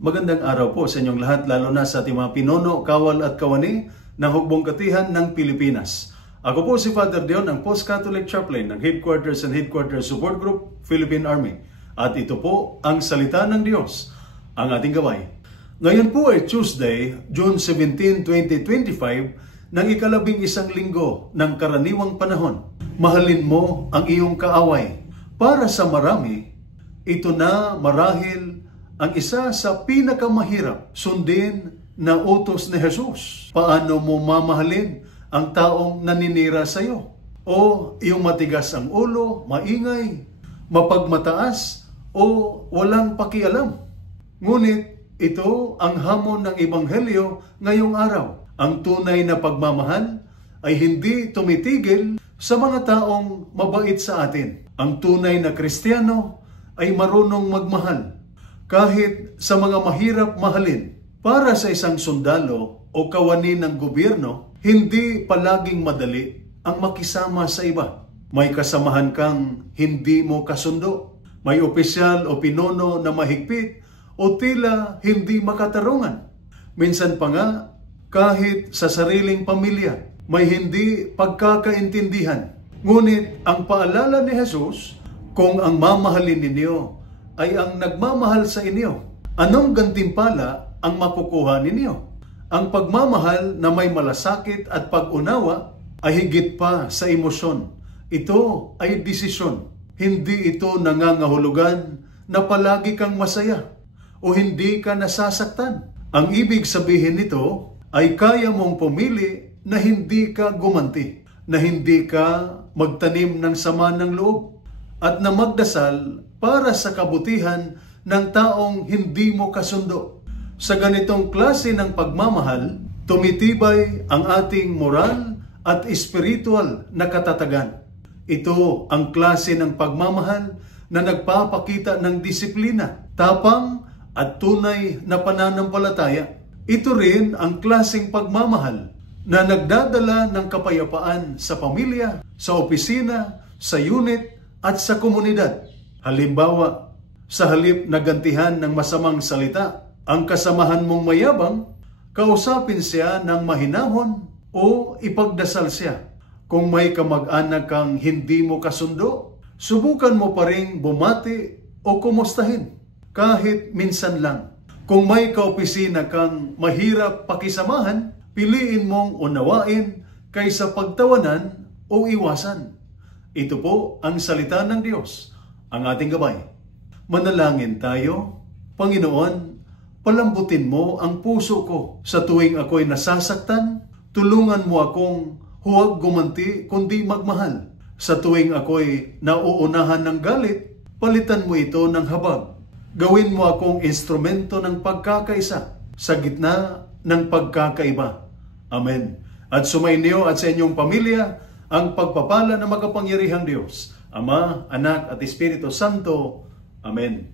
Magandang araw po sa inyong lahat, lalo na sa ating mga pinuno, kawal at kawani ng Hukbong Katihan ng Pilipinas. Ako po si Father Dion, ang Post-Catholic Chaplain ng Headquarters and Headquarters Support Group, Philippine Army. At ito po ang Salita ng Diyos, ang ating gabay. Ngayon po ay Tuesday, June 17, 2025, ng ika-11 linggo ng karaniwang panahon. Mahalin mo ang iyong kaaway. Para sa marami, ito na marahil ang isa sa pinakamahirap sundin na utos ni Jesus. Paano mo mamahalin ang taong naninira sa iyo? O yung matigas ang ulo, maingay, mapagmataas, o walang pakialam? Ngunit ito ang hamon ng Ebanghelyo ngayong araw. Ang tunay na pagmamahal ay hindi tumitigil sa mga taong mabait sa atin. Ang tunay na Kristiyano ay marunong magmahal kahit sa mga mahirap mahalin. Para sa isang sundalo o kawani ng gobyerno, hindi palaging madali ang makisama sa iba. May kasamahan kang hindi mo kasundo. May opisyal o pinuno na mahigpit o tila hindi makatarungan. Minsan pa nga, kahit sa sariling pamilya, may hindi pagkakaintindihan. Ngunit ang paalala ni Jesus, kung ang mamahalin ninyo ay ang nagmamahal sa inyo, anong gantimpala ang makukuha ninyo? Ang pagmamahal na may malasakit at pag-unawa ay higit pa sa emosyon. Ito ay desisyon. Hindi ito nangangahulugan na palagi kang masaya o hindi ka nasasaktan. Ang ibig sabihin nito ay kaya mong pumili na hindi ka gumanti, na hindi ka magtanim ng sama ng loob, at na magdasal para sa kabutihan ng taong hindi mo kasundo. Sa ganitong klase ng pagmamahal, tumitibay ang ating moral at espiritual na katatagan. Ito ang klase ng pagmamahal na nagpapakita ng disiplina, tapang at tunay na pananampalataya. Ito rin ang klaseng pagmamahal na nagdadala ng kapayapaan sa pamilya, sa opisina, sa unit, at sa komunidad. Halimbawa, sa halip na gantihan ng masamang salita ang kasamahan mong mayabang, kausapin siya ng mahinahon o ipagdasal siya. Kung may kamag-anak kang hindi mo kasundo, subukan mo pa ring bumati o kumustahin, kahit minsan lang. Kung may kaopisina kang mahirap pakisamahan, piliin mong unawain kaysa pagtawanan o iwasan. Ito po ang salita ng Diyos, ang ating gabay. Manalangin tayo. Panginoon, palambutin mo ang puso ko sa tuwing ako'y nasasaktan. Tulungan mo akong huwag gumanti kundi magmahal. Sa tuwing ako'y nauunahan ng galit, palitan mo ito ng habag. Gawin mo akong instrumento ng pagkakaisa sa gitna ng pagkakaiba. Amen. At sumainyo at sa inyong pamilya ang pagpapala ng makapangyarihang Diyos, Ama, Anak at Espiritu Santo. Amen.